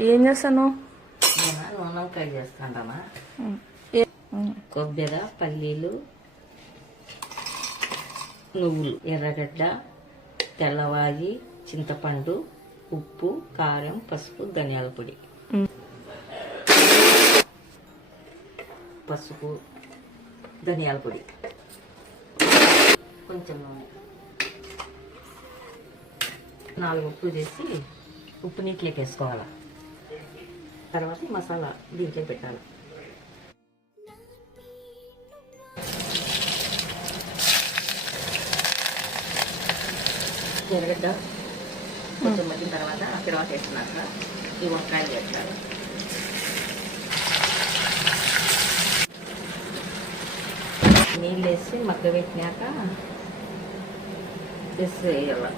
ఏం చేస్తాను వంకాయ. కొబ్బరి పల్లీలు నువ్వులు ఎర్రగడ్డ తెల్లవాయి చింతపండు ఉప్పు కారం పసుపు ధనియాల పొడి. పసుపు ధనియాల పొడి. కొంచెం నూనె. నాలుగు ఉప్పు చేసి ఉప్పు నీటిలోకి వేసుకోవాలి? తర్వాత ఈ మసాలా దీంట్లో పెట్టాలి. ఎర్రగడ్డ కొంచెం మగ్గిన తర్వాత ఆ తర్వాత వేసినాక ఈ వంకాయలు వేస్తారు. నీళ్ళు వేసి మగ్గ పెట్టినాక వేసి వేయాలి.